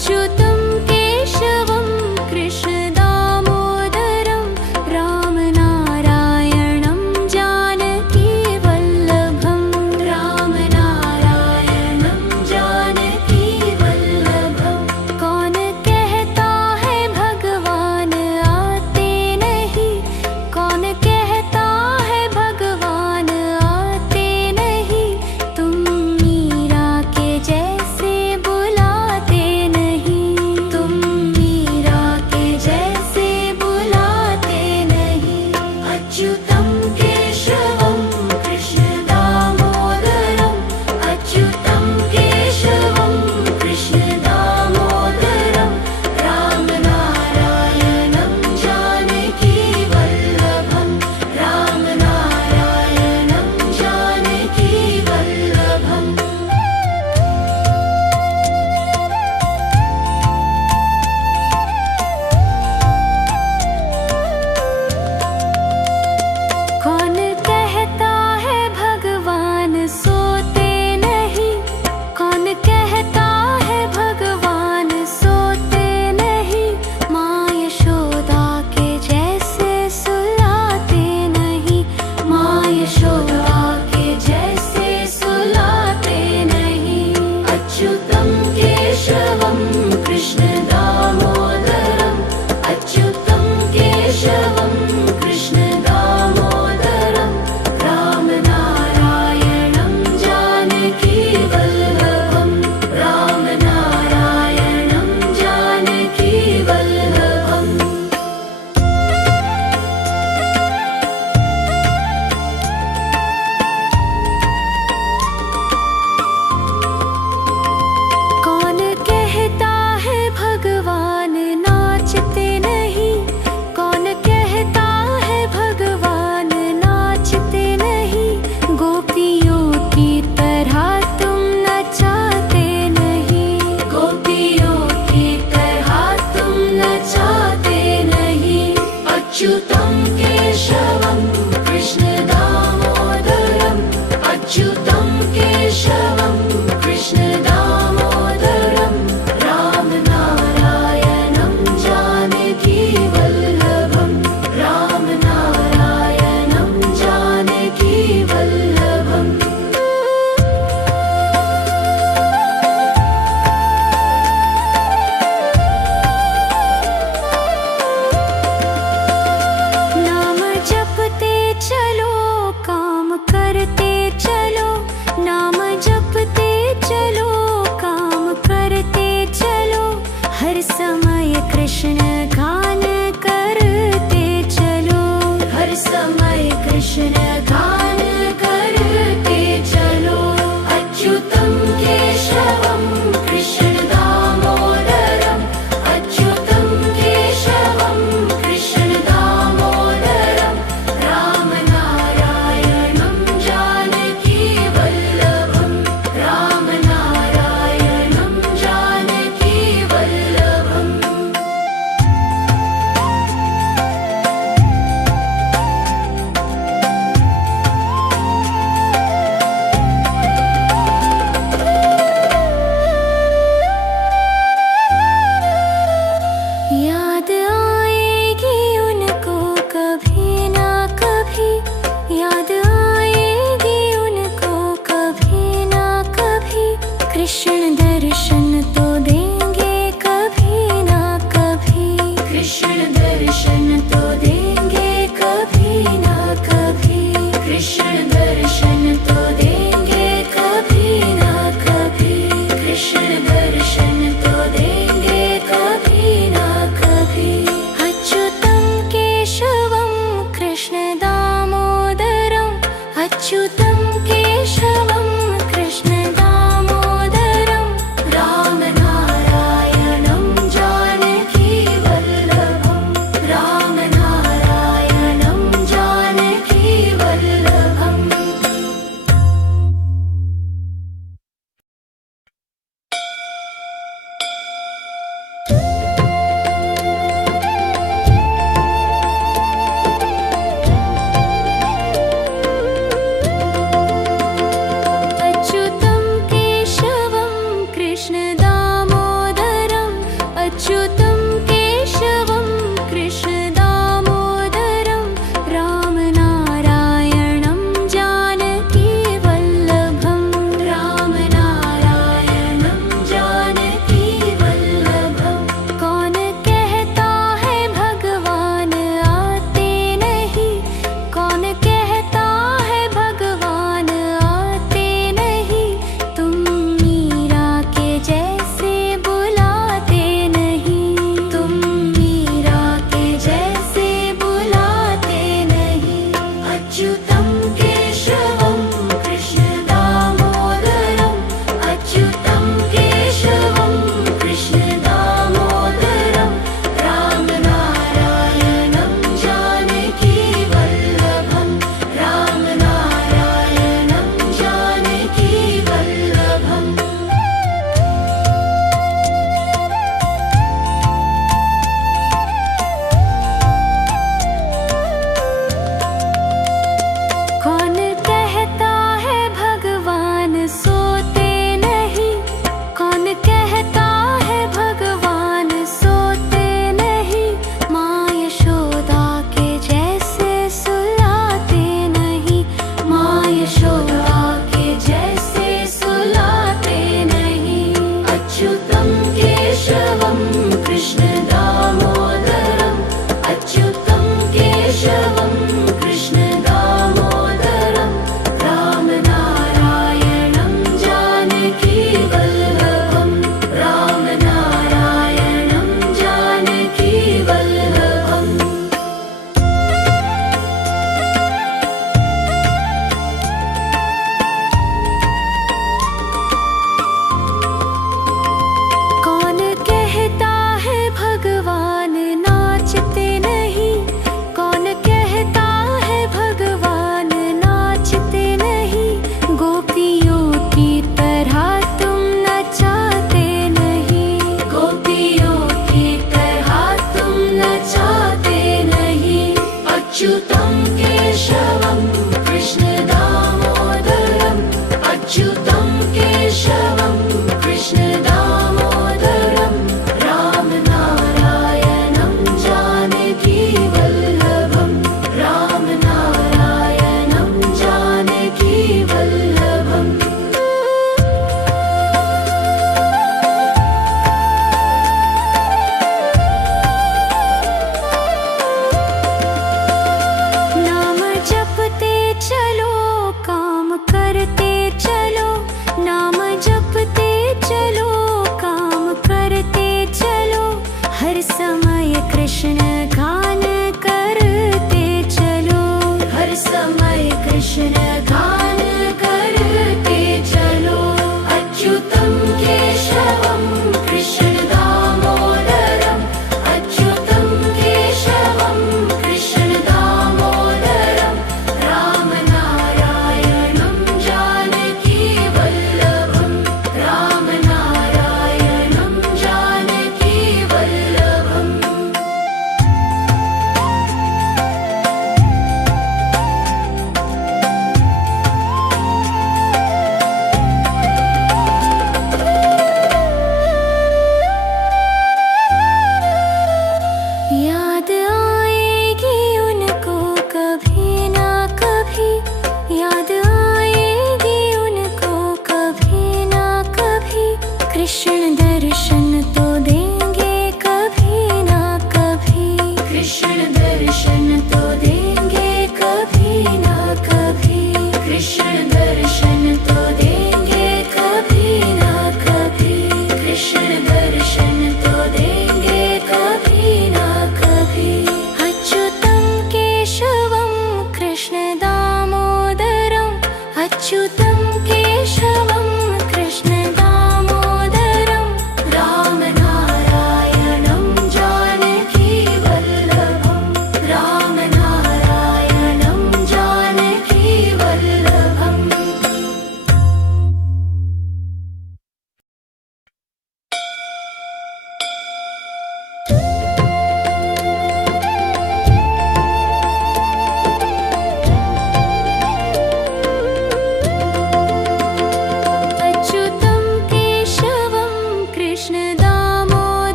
अच्युतं केशवं कृष्णदामोदरं रामनारायणं जानकीवल्लभं रामनारायणं जानकीवल्लभं। कौन कहता है भगवान आते नहीं, कौन कहता है भगवान आते नहीं, तुम मीरा के जैसे बुलाते नहीं।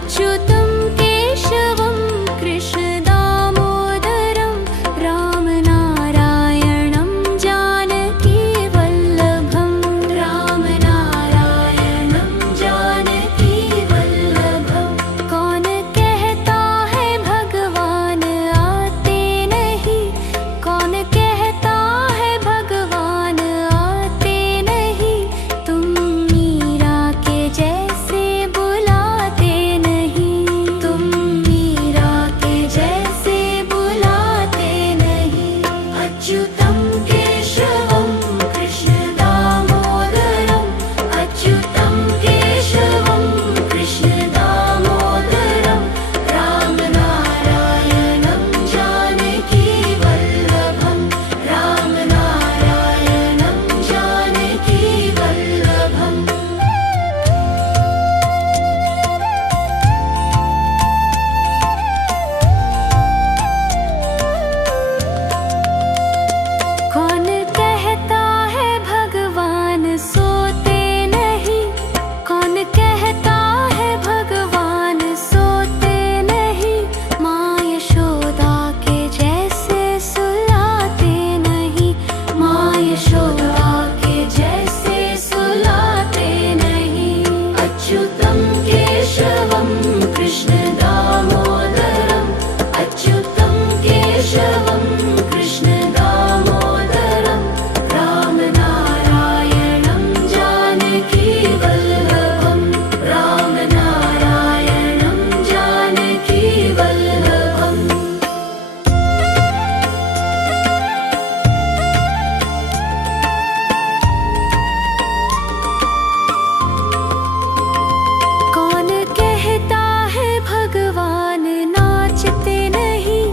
अच्युतं केशवं कृष्ण दामोदरं रामनारायणं जानकी वल्लभं रामनारायणं जानकी वल्लभं कौन कहता है भगवान आते नहीं कौन कहता है भगवान आते नहीं तुम मीरा के जैसे बुलाते नहीं तुम मीरा के जैसे बुलाते नहीं अच्युतं केशवं कृष्ण दामोदरं अच्युतं केशवं कृष्ण दामोदरं रामनारायणं जानकी वल्लभं रामनारायणं जानकी वल्लभम् कौन कहता है भगवान सोते नहीं कौन कहता है भगवान सोते नहीं माँ यशोदा के जैसे सुलाते नहीं माँ यशोदा के जैसे सुलाते नहीं अच्युतं केशवं कृष्ण दामोदरं अच्युतं केशवं कृष्ण दामोदरं रामनारायणं जानकी वल्लभं रामनारायणं जानकी वल्लभम् कौन कहता है भगवान नाचते नहीं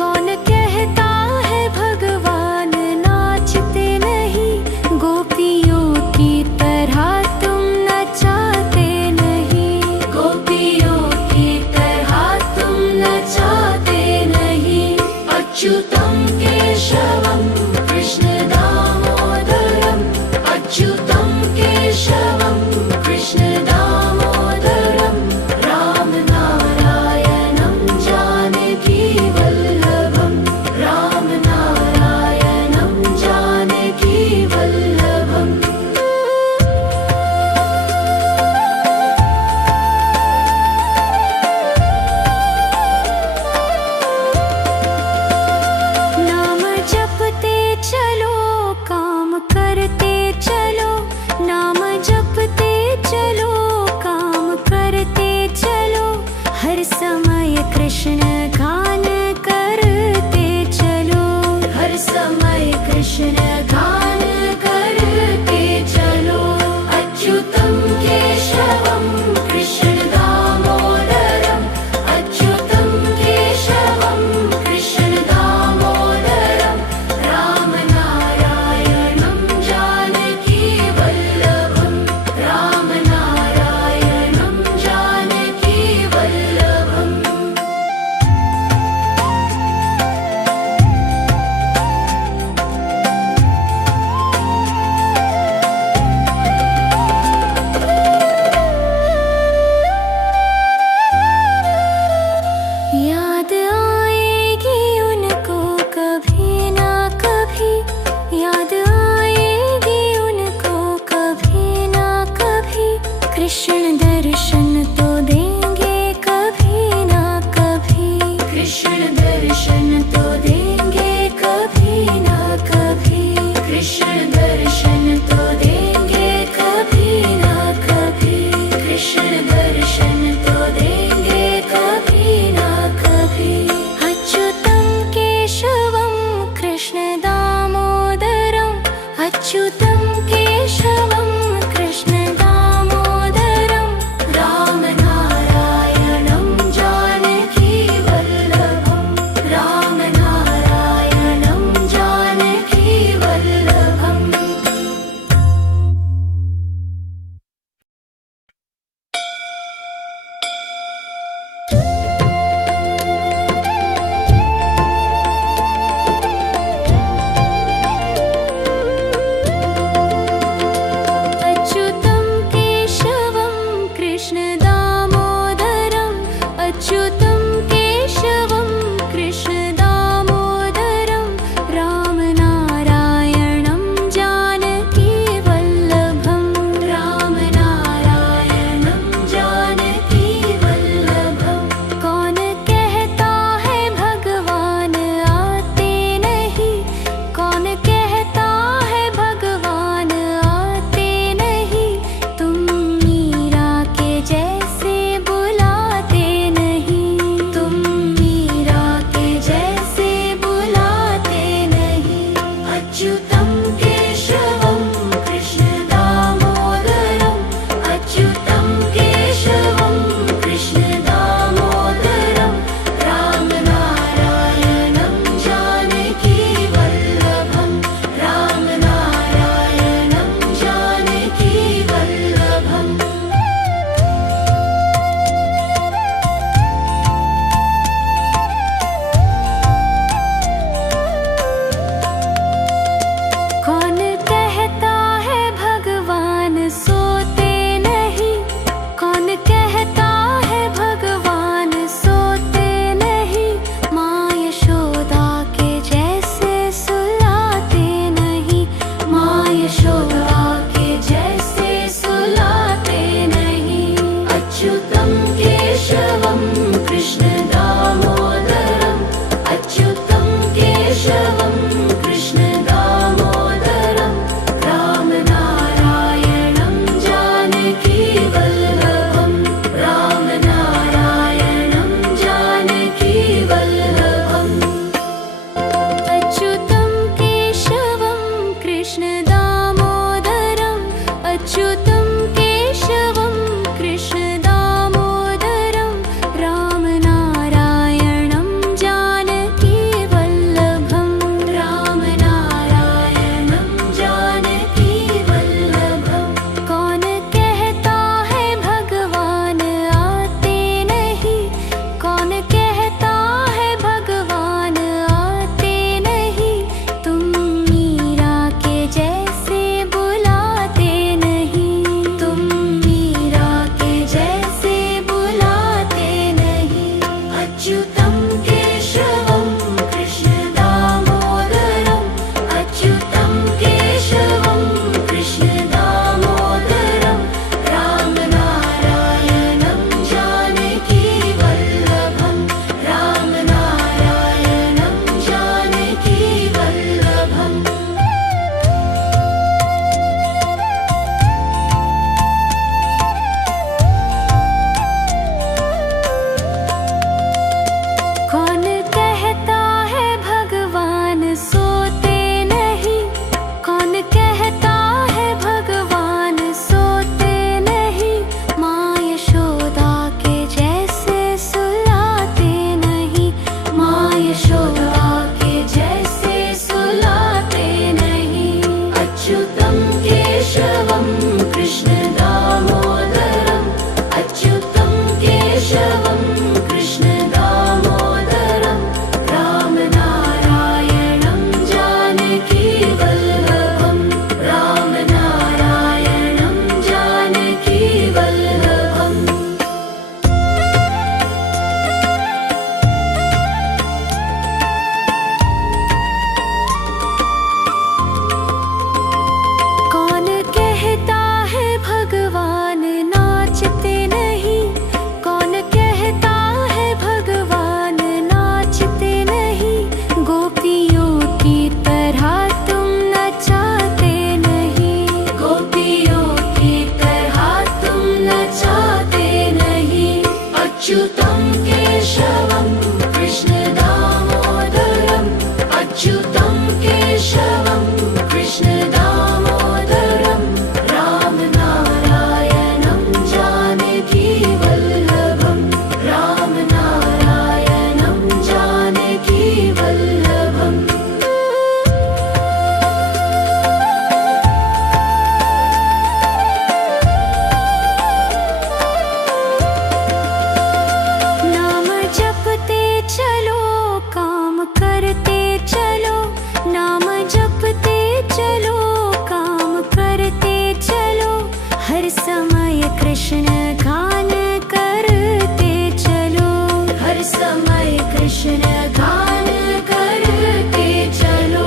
कौन कहता है भगवान नाचते नहीं गोपियों की तरह तुम नचाते नहीं गोपियों की तरह तुम नचाते नहीं अच्युतं केशवं कृष्ण दामोदरं अच्युतं केशवं कृष्ण दामोदरं रामनारायणं जानकी वल्लभं रामनारायणं जानकी वल्लभम् नाम जपते चलो काम करते चलो नाम जपते चलो काम करते चलो हर समय कृष्ण गान करते चलो हर समय कृष्ण गान करते चलो अच्युतं केशवं कृष्ण दामोदरं अच्युतं केशवं कृष्ण दामोदरं रामनारायणं जानकी वल्लभं रामनारायणं जानकी वल्लभम् याद आएगी उनको कभी ना कभी याद आएगी उनको कभी ना कभी कृष्ण दर्शन तो देंगे कभी ना कभी कृष्ण दर्शन तो देंगे कभी ना कभी कृष्ण दर्शन तो देंगे कभी ना कभी कृष्ण दर्शन तो देंगे कभी ना कभी अच्युतं केशवं कृष्ण दामोदरं अच्युतं केशवं कृष्ण दामोदरं रामनारायणं जानकी वल्लभं रामनारायणं जानकी वल्लभम् अच्युतं केशवं कृष्ण दामोदरम् अच्युतं केशवं कृष्ण दामोदरं रामनारायणं जानकी वल्लभं रामनारायणं जानकी वल्लभम् अच्युतं केशवं कृष्ण दामोदरम् अच्युतं केशवं कृष्ण दामोदरं रामनारायणं जानकी वल्लभं रामनारायणं जानकी वल्लभं कौन कहता है भगवान आते नहीं कौन कहता है भगवान आते नहीं तुम मीरा के जैसे बुलाते नहीं तुम मीरा के जैसे बुलाते नहीं अच्युतं केशवं कृष्ण दामोदरम् अच्युतं केशवं कृष्ण दामोदरं रामनारायणं जानकी वल्लभं रामनारायणं जानकी वल्लभम् कौन कहता है भगवान सोते नहीं कौन कहता है भगवान सोते नहीं माँ यशोदा के जैसे सुलाते नहीं माँ यशोदा के जैसे सुलाते नहीं अच्युतं केशवं कृष्ण दामोदरम् अच्युतं केशवं कृष्ण दामोदरं रामनारायणं जानकी वल्लभं रामनारायणं जानकी वल्लभम् कौन कहता है भगवान नाचते नहीं कौन कहता है भगवान नाचते नहीं गोपियों की तरह तुम नचाते नहीं गोपियों की तरह तुम नचाते नहीं अच्युतं केशवं कृष्ण दामोदरम् अच्युतं केशवं कृष्ण दामोदरं रामनारायणं जानकी वल्लभं रामनारायणं जानकी वल्लभम् नाम जपते चलो काम करते चलो नाम जपते चलो काम करते चलो हर समय कृष्ण गान करते चलो हर समय कृष्ण गान करते चलो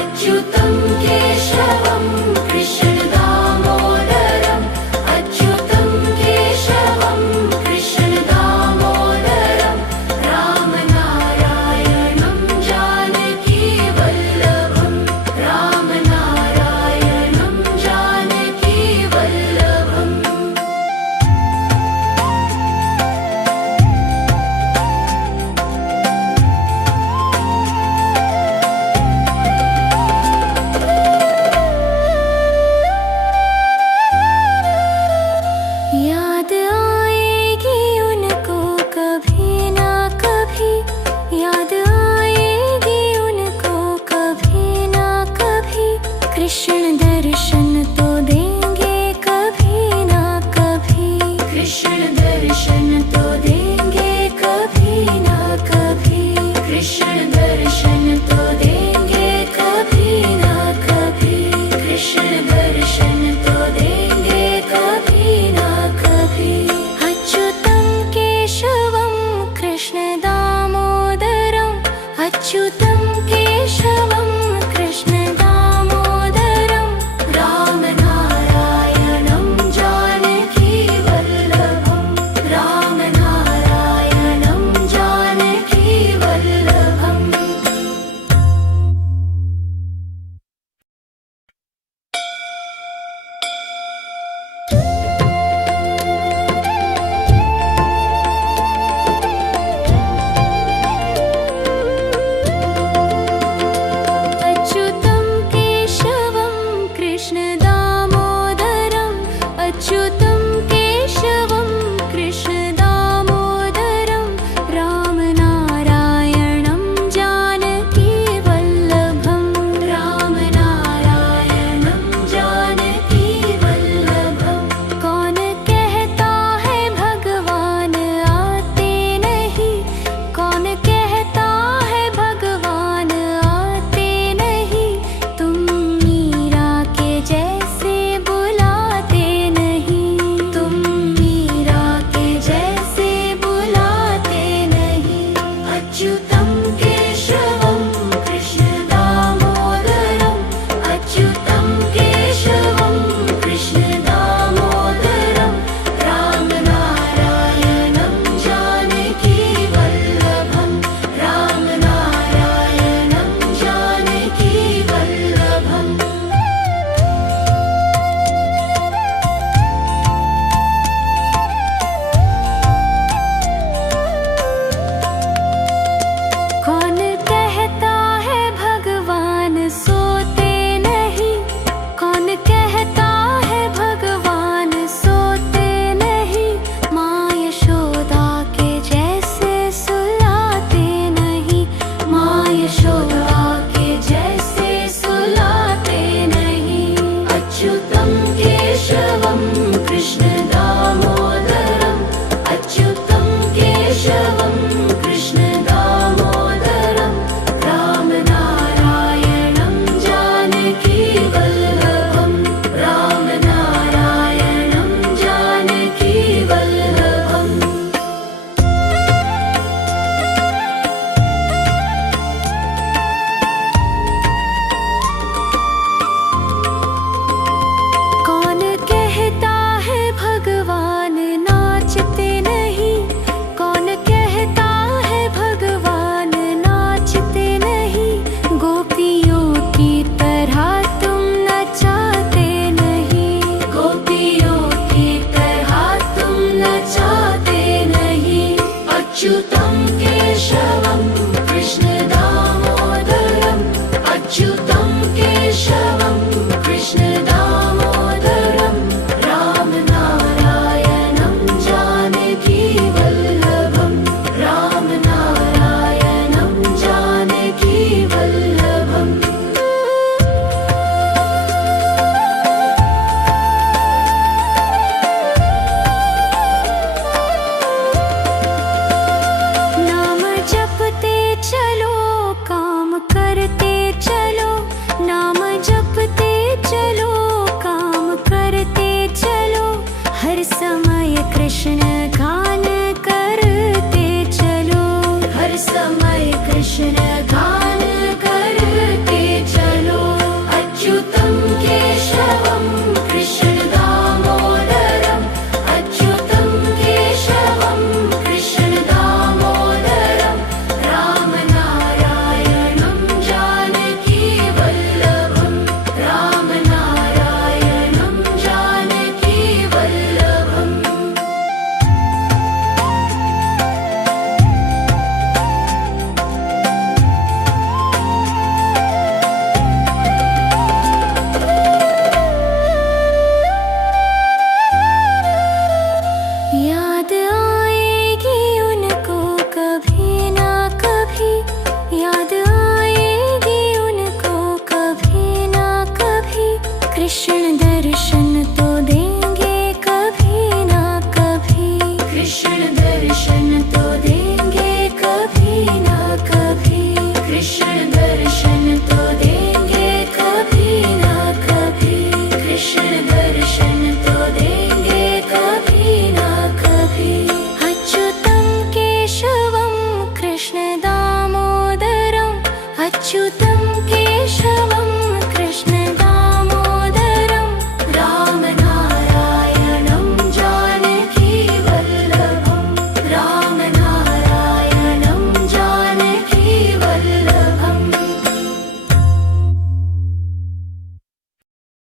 अच्युतं केशवं कृष्ण दामोदरम् अच्युतं केशवं कृष्ण दामोदरं रामनारायणं जानकी वल्लभं रामनारायणं जानकी वल्लभम् याद आएगी उनको कभी ना कभी याद आएगी उनको कभी ना कभी कृष्ण दर्शन तो देंगे कभी ना कभी कृष्ण दर्शन तो देंगे